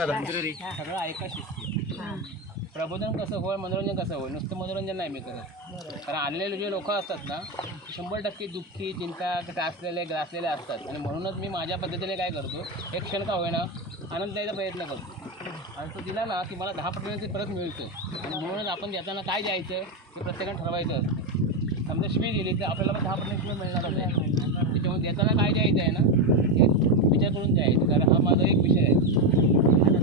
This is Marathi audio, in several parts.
सगळं ऐका शिकते. प्रबोधन कसं होय, मनोरंजन कसं होय, नुसतं मनोरंजन नाही मी करत. कारण आलेले जे लोक असतात ना 100% दुःखी, चिंता ग्रासलेले असतात. आणि म्हणूनच मी माझ्या पद्धतीने काय करतो, एक क्षण का होईना आनंद द्यायचा प्रयत्न करतो. आणि तो दिला ना की मला 10 पटीने ते परत मिळतं. आणि म्हणूनच आपण देताना काय द्यायचं ते प्रत्येकाने ठरवायचं असतं. समजा शिवी दिली तर आपल्याला पण 10 पटीने शिवी मिळणारच आहे. त्याच्यामुळे देताना काय द्यायचं आहे ना हे विचार करून द्यायचं. कारण हा माझा एक विषय आहे.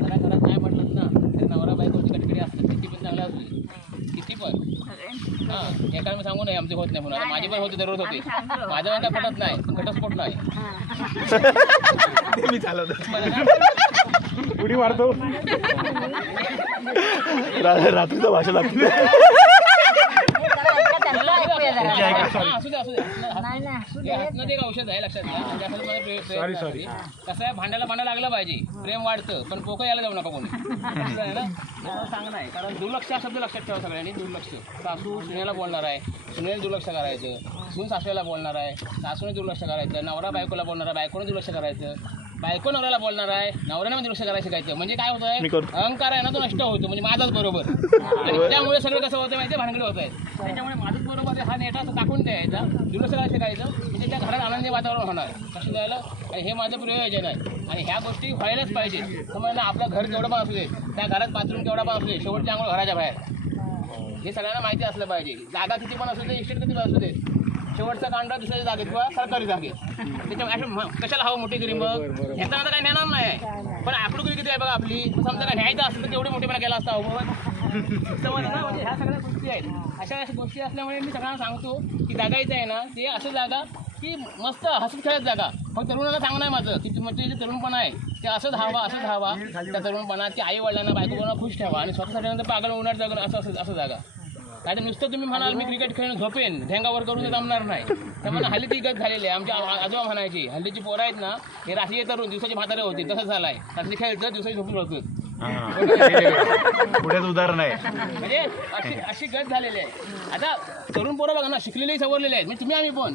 आता घरात काय म्हटलं ना तर नवरा बायकोची कटकडी असते, किती पण चांगला असते, किती पण हां एका मी सांगू नाही आमचे होत नाही म्हणून. माझी पण होते, दररोज होते. माझं पण काय पटत नाही, घटस्फोट नाही. मी चालवतो उडी मारतो रात्रीचा भाषा लागते. असू दे हसणं ते एक औषध आहे, लक्षात घ्या. सॉरी कसं आहे, भांड्याला लागलं पाहिजे, प्रेम वाढतं, पण पोकं यायला जाऊ नका कोणी. असं आहे ना, सांगणं आहे. कारण दुर्लक्ष हा शब्द लक्षात ठेवा सगळ्यांनी. दुर्लक्ष, सासू सुनेला बोलणार आहे, सुनेने दुर्लक्ष करायचं, सून सासूला बोलणार आहे, सासूने दुर्लक्ष करायचं, नवरा बायकोला बोलणार आहे, बायकोने दुर्लक्ष करायचं, बायको नवऱ्याला बोलणार आहे, नवऱ्याने पण दुर्लक्ष करायला शिकायचं. म्हणजे काय होतं आहे, अहंकार आहे ना तो नष्ट होतो, म्हणजे माझाच बरोबर. आणि त्यामुळे सगळं कसं होतं माहिती आहे, भानगडी होत आहे. त्याच्यामुळे माझंच बरोबर हा नेटा टाकून द्यायचा, दुर्लक्ष करायला शिकायचं, म्हणजे त्या घरात आनंदी वातावरण होणार कसं द्यायला. आणि हे माझं प्रयोजन आहे. आणि ह्या गोष्टी व्हायलाच पाहिजे. समजा आपलं घर जेवढं पण असू दे, त्या घरात बाथरूम केवढा पण असू दे, शेवटच्या अंघोळ घराच्या बाहेर, हे सगळ्यांना माहिती असलं पाहिजे. जागा किती पण असू दे, इस्टेट किती पण असू दे, शेवटचा कांडा दुसऱ्या जागेत किंवा सरकारी जागेत. त्याच्यामुळे कशाला हवं मोठीगिरी, मग ह्याचा आता काही नेणार नाही. पण आकडूगिरी किती आहे बघा आपली. समजा काय न्यायचं असतं तर तेवढे मोठेपणा केला असता समजा ना. म्हणजे ह्या सगळ्या गोष्टी आहेत. अशा गोष्टी असल्यामुळे मी सगळ्यांना सांगतो की जागायचं आहे ना ते असं जागा की मस्त हसत खेळत जागा. मग तरुणाला सांगणं आहे माझं की म्हणजे जे तरुणपणा आहे ते असंच हवा त्या तरुणपणात की आई वडिलांना बायकोला खुश ठेवा आणि स्वतःसाठी नंतर पागल होणार जगणं असं जागा. काय तर नुसतं तुम्ही म्हणाल मी क्रिकेट खेळून झोपेन ढेंगावर करून जमणार नाही. त्यामुळे हल्ली ती गत झालेली आहे. आमच्या आजोबा म्हणायची हल्लीची पोरं आहेत ना हे रात्री तरुण दिवसाची म्हातारे होते, तसं झालं आहे. रात्री खेळतं दिवसाची झोपून होतं. पुढेच उदाहरण आहे. म्हणजे अशी गत झालेली आहे. आता तरुण पोरं बघा ना शिकलेली सवरलेले आहेत. म्हणजे तुम्ही आम्ही पण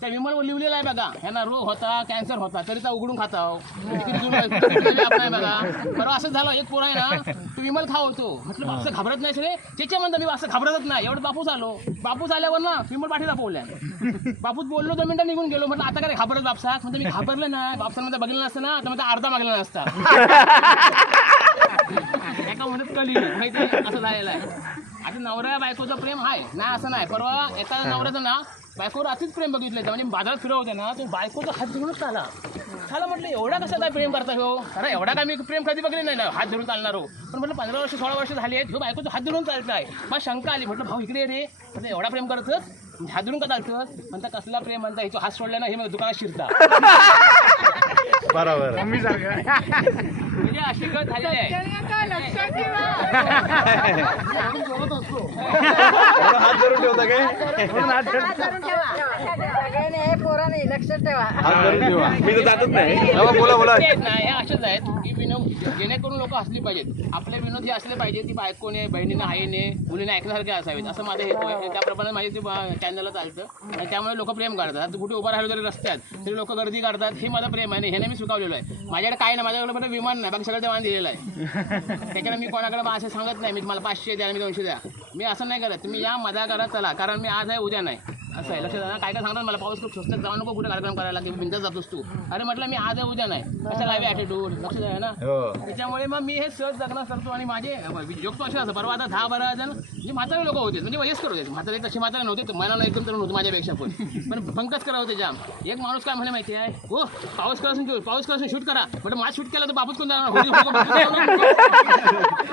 त्या विमलवर लिहिलेलं आहे बघा, ह्यांना रोग होता, कॅन्सर होता, तरी त्या उघडून खाता नाही बघा. बरं असं झालं, एक पोर आहे ना तू विमल खावतो, म्हटलं असं घाबरत नाही सगळे त्याच्या म्हणता मी असं घाबरतच नाही. एवढं बापूस आलो, बापूस आल्यावर ना विमल पाठीला पोहल्या. बापूस बोललो 2 मिनिटं निघून गेलो. म्हटलं आता काय घाबरत बापसा, म्हणजे मी घाबरलं नाही. बापसामध्ये बघितलं नसतं ना तर मला अर्धा मागलेला नसता. एका म्हणत कली माहिती असं झालेलं आहे. आता नवऱ्या बायकोचं प्रेम आहे ना असं नाही. परवा एका नवऱ्याचं ना बायकोवर अतिच प्रेम बघितलं. म्हणजे बाजारात फिरवते ना तो बायकोचा हात धरूनच चाला. म्हटलं एवढा कसं काय प्रेम करता हो. अरे एवढा काय मी प्रेम कधी बघले नाही ना हात धरून चालणार हो. पण म्हटलं 15 वर्ष 16 वर्ष झाली आहेत, बायकोचं हात धरून चालत आहे. मग शंका आली, म्हटलं भाऊ इकडे रे, म्हटलं एवढा प्रेम करतच हात धरून का चालतं. म्हणता कसला प्रेम म्हणता, हिचा हात सोडला ना हे मला दुकानात शिरता. बरोबर म्हणजे अशी गत झालेली आहे. हात धरून ठेवता काय, लक्षात ठेवा. मी तर जातच नाही. बोला हे असेच आहेत की विनोद जेणेकरून लोक हसली पाहिजेत. आपले विनोद हे असले पाहिजे की बायकोने बहिणीने आईने मुलीने ऐकण्यासारखे असावेत असं माझं हेतू आहे. त्याप्रमाणे माझे ते चॅनलला चालतं आणि त्यामुळे लोक प्रेम करतात. आता कुठे उभं राहिलो तरी रस्त्यात तरी लोक गर्दी करतात. हे माझं प्रेम आहे. हे मी स्वीकारलेलं आहे. माझ्याकडे काय नाही, माझ्याकडे पण विमान नाही, बाकी सगळं ते मान दिलेलं आहे. त्याच्याने मी कोणाकडे असं सांगत नाही मी मला 500 द्या मी 200 द्या. मी असं नाही करत. तुम्ही या माझ्या घरात चला, कारण मी आज आहे उद्या नाही असं आहे. लक्षात काय सांगतात मला पाऊस खूप स्वस्तात जाऊ नको कुठे कार्यक्रम करायला की बिंदास जातोस तू. अरे म्हटलं मी आज आहे उद्या नाही, कसं लावे ॲटिट्यूड लक्षात आहे ना. त्याच्यामुळे मग मी हे सहज जगणं करतो. आणि माझे जोगतो असे असं परवा आता 10-12 जण म्हणजे म्हातारे लोक होते, म्हणजे वयस्कर होते. म्हातारे तशी म्हातारे नव्हते, मनाला एकदम तरुण होतं माझ्यापेक्षा पण पंकज करा होते जाम. एक माणूस काय म्हणे माहिती आहे हो, पाऊस करासून शूट करा. म्हटलं माझ शूट केला तर बापूच कोण जाणार.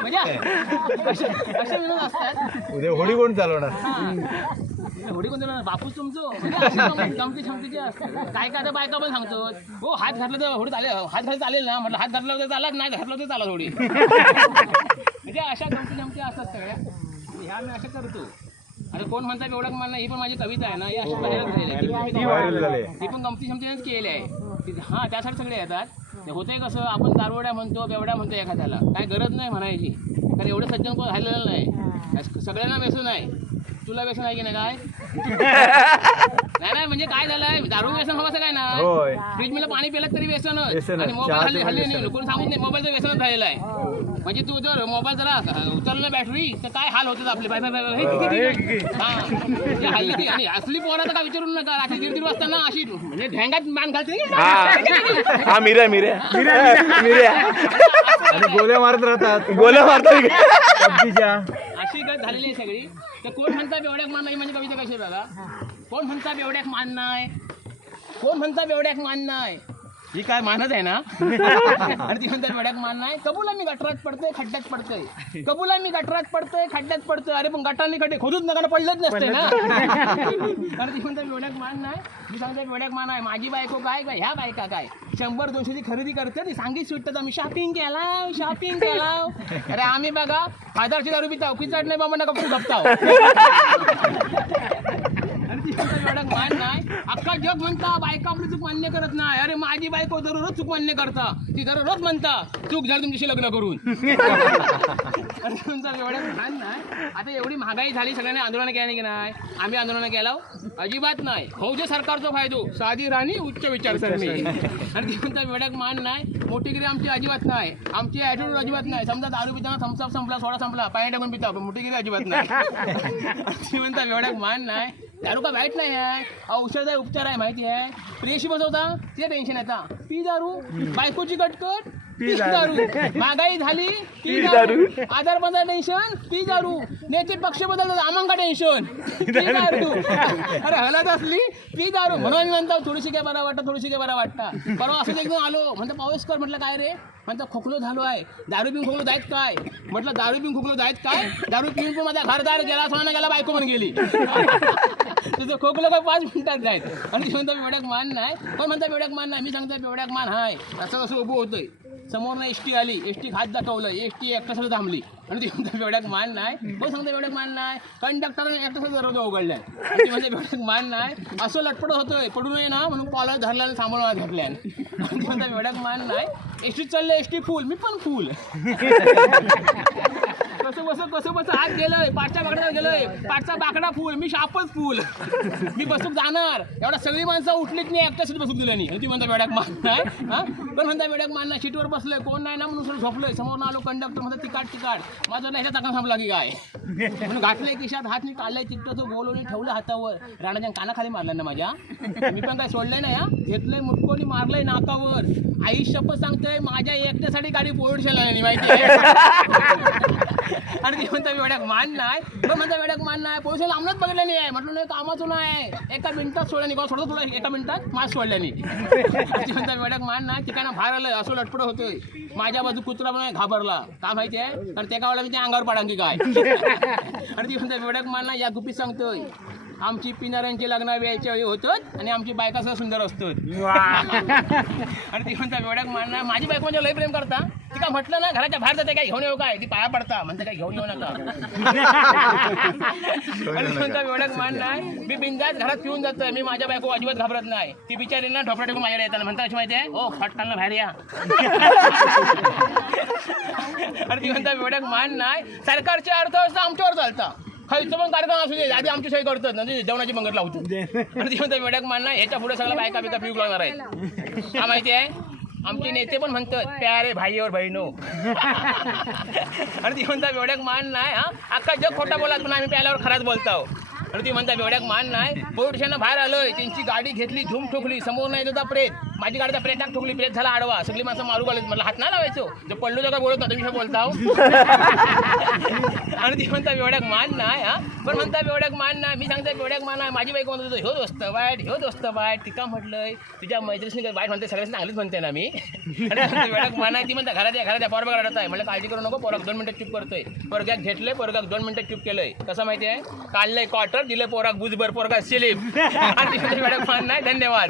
म्हणजे असे विनोद असतात. उद्या होडी कोण चालवणार, होडी कोण देणार बापूच तुमचं. गमती क्षमतीचे असतात. काय आता बायका पण सांगतो हो हात घातला तर होडी चालेल, हात घातला चालेल ना. म्हटलं हात घातला तर चालत नाही, घातला तर चालत होडी. म्हणजे अशा गमती असतात सगळ्या. ह्या मी अशा करतो. आता कोण म्हणतात एवढं म्हणणं, ही पण माझी कविता आहे ना, ही अशा झालेली आहे. ती पण गमती क्षमतेनेच केलेली आहे. हां त्यासाठी सगळे येतात. ते होतंय कसं, आपण दारवड्या म्हणतो बेवड्या म्हणतो एखाद्याला, काय गरज नाही म्हणायची. कारण एवढं सज्जन कोण झालेलं नाही. सगळ्यांना व्यसन आहे. तुला व्यसन आहे की नाही काय. नाही म्हणजे काय झालंय दारू व्यसन हवं काय ना होय फ्रीज मध्ये पाणी पिलं तरी व्यसनच व्यसनच. आणि मोबाईल चहा हल्ली ते हल्ली व्यसन. नाही कोणी सांगत नाही मोबाईलचं व्यसनच झालेलं आहे म्हणजे तू जर मोबाईल जरा उचलला बॅटरी तर काय हाल होतात आपले बाय बाय बाय बाय. हा म्हणजे हल्ली ती आणि असली पोराचं काय विचारू नका रात्री 1:30 वाजता ना अशी म्हणजे ढेंगात मान घालते हा मिऱ्या आणि गोल्या मारत राहतात गोल्या मारतात पबजीच्या. अशी काय झालेली आहे सगळी तर कोण म्हणता बेवड्याक मान नाही म्हणजे कविता कशी बघा कोण म्हणता बेवड्याक मान नाही कोण म्हणता बेवड्याक मान नाही ही काय मानत आहे ना आणि ती म्हणतात बेवड्याक मान नाही कबूल मी गटरात पडतोय खड्ड्यात पडतोय कबूल मी गटरात पडतोय खड्ड्यात पडतोय अरे पण गटांनी खड्डे खोदूच नका पडलंच नसते ना आणि ती म्हणतात बेवड्याक मान नाही मी सांगते बेवड्याक मान आहे माझी बायको काय काय ह्या बायका काय 100-200 ची खरेदी करते ती सांगित सुटतात आम्ही शॉपिंग केला अरे आम्ही बघा 1000ची दारू पिताव खिचड नाही बाबा नका गपताव बेवड्याक मान नाही अख्खा जग म्हणता बायका आपली चूक मान्य करत नाही अरे माझी बायको दररोज चूक मान्य करता ती दररोज म्हणता चूक झाली तुमची लग्न करून अरे तुमचा बेवड्याक मान नाही आता एवढी महागाई झाली सगळ्यांनी आंदोलन केलं की नाही आम्ही आंदोलन केलं अजिबात नाही फौजे सरकारचा फायदो साधी राणी उच्च विचारसरणी आणि ती म्हणता बेवड्याक मान नाही मोठीगिरी आमची अजिबात नाही आमची ॲटिट्यूड अजिबात नाही समजा दारू पिताना थम्सअप संपला सोडा संपला पाणी टाकून पिता पण मोठीगिरी अजिबात नाही ती म्हणता बेवड्याक मान नाही दारू का वाईट नाही आहे औषध आहे उपचार आहे माहिती आहे प्रियशी बसवता ते टेन्शन येतं पी दारू बायकोची कटकट पी दारू महागाई झाली पी दारू आधार बंदा टेन्शन पी दारू नेते पक्ष बदलतात आम्हाला टेन्शन पी दारू अरे हलत असली पी दारू म्हणून मी म्हणतो थोडीशी काय बरा वाटता परवा असंच एकदम आलो म्हणतो पावसकर म्हटलं काय रे म्हणतो खोकलो झालो आहे दारू पिऊन खोकलो जायत काय म्हटलं दारू पिऊन खोकलो जायत काय दारू पिऊन पण माझा घरदार गेला सोना गेला बायको पण गेली तुझं खोकलं काय 5 मिनिटात जायत आणि म्हणता बेवड्याक मान नाही पण म्हणता बेवड्याक मान नाही मी सांगतो बेवड्याक मान हाय असं कसं उभं होतंय समोरनं एसटी आली एसटी खात दाखवलं एसटी एकटासाठी थांबली आणि ती म्हणता बेवड्याक मान नाही कोण सांगता बेवड्याक मान नाही कंडक्टरने एकटासाठी दरवाजा उघडलाय ती म्हणते बेवड्याक मान नाही असं लटपट होतोय पडू नये ना म्हणून कॉलर धरल्याने सांभाळून घातल्यान ती म्हणता बेवड्याक मान नाही एसटी चाललं एसटी फुल मी पण फुल कसं बस आत गेलोय पाठच्या बाकड्यावर गेलोय पाठचा बाकडा फुल मी शापच फुल मी बसूक जाणार एवढा सगळी माणसं उठलीच नाही एकट्या सीट बसूक दिलं नाही ती म्हणता बेवड्याक मान नाही हा पण म्हणता बेवड्याक मान नाही सीटवर बसलोय कोण नाही ना म्हणून झोपलोय समोर आलो कंडक्टर म्हणतात तिकाट माझं नाही ह्याच्या चाका थांबला की काय म्हणून घातलंय खिशात हात मी काढलाय तिकटं बोलवून ठेवलं हातावर राणाच्या कानाखाली मारलं ना माझ्या मी पण काय सोडलंय ना या घेतलंय मुटकोनी मारलंय नाकावर आई शपथ सांगतोय माझ्या एकट्यासाठी गाडी पोळशेला नाही माहिती आहे आणि ती म्हणता बेवड्याक मान नाही पण म्हणता बेवड्याक मान नाही पोलिसाला आमनाच बघितलं नाही आहे म्हटलं नाही कामाचं नाही एका मिनिटात सोडलं नाही सोडतो तुला एका मिनिटात मास्क सोडल्या नाही ती म्हणता बेवड्याक मान नाही ठिकाणा बाहेर आलंय असं लटपट होतोय माझ्या बाजू कुत्रा पण घाबरला का माहिती आहे कारण त्या गावाला मी त्या अंगावर पाडान की काय आणि ती म्हणता बेवड्याक मान नाही या गुपित सांगतोय आमची पिणाऱ्यांची लग्न वेळच्या वेळी होतात आणि आमची बायका सुद्धा सुंदर असतात आणि ती म्हणता बेवड्याक मान नाही माझी बायको म्हणजे लय प्रेम करता ती का म्हटलं ना घराच्या बाहेर जाते काय घेऊन येऊ काय ती पाया पडता म्हणते काय घेऊन येऊ नका आणि म्हणता बेवड्याक मान नाही मी बिंदास घरात पिऊन जातोय मी माझ्या बायको अजिबात घाबरत नाही ती बिचारी ना ढोपरा टेकून माझ्याकडे येताना म्हणता अशी माहिती आहे ओ फटकांना बाहेर या आणि ती म्हणता बेवड्याक मान नाही सरकारची अर्थव्यवस्था आमच्यावर चालता खायचं पण कार्यक्रम असू दे आधी आमची सोय करतात म्हणजे जेवणाची बंगत लावतो आणि ती म्हणतात बेवड्याक मान नाही ह्याच्या पुढे सगळं बायका बिका पिऊ लागणार आहेत हा माहिती आहे आमचे नेते पण म्हणतात प्यारे भाई और बहिणो आणि ती म्हणतात बेवड्याक मान नाही हा अख्खा जग खोटा बोलात पण आम्ही प्याल्यावर खराच बोलतो आणि ती म्हणतात बेवड्याक मान नाही पोलिसांना बाहेर आलोय त्यांची गाडी घेतली धूम ठोकली समोर नाही होता प्रेत माझी गाडीचा प्रेटाक ठोकली प्रेत झाला आडवा सगळी माणसं मारू घालत मला हात नाही लावायचो जर पडलो तर काय बोलत ना तुम्ही बोलताव आणि ती म्हणता बेवड्याक मान नाही हा पण म्हणता बेवड्याक मान नाही मी सांगता बेवड्याक मान नाही माझी बायको म्हणतो ह्यो दोस्त वाईट तिका म्हटलंय तुझ्या मैत्रिणी वाईट म्हणते सगळ्यांनी चांगलीच म्हणते ना मी आणि बेवड्याक मान नाही ती म्हणता घरात पोर बघा रडत आहे म्हणजे काळजी करू नको पोराक 2 मिनिटं चूप करतोय पोरग्याक घेतलंय पोरग्याक 2 मिनिटं चूप केलंय कसं माहिती आहे काढलंय क्वार्टर दिलंय पोराक बुजभर पोरगा सिलीप आणि ती बेवड्याक मान नाही धन्यवाद.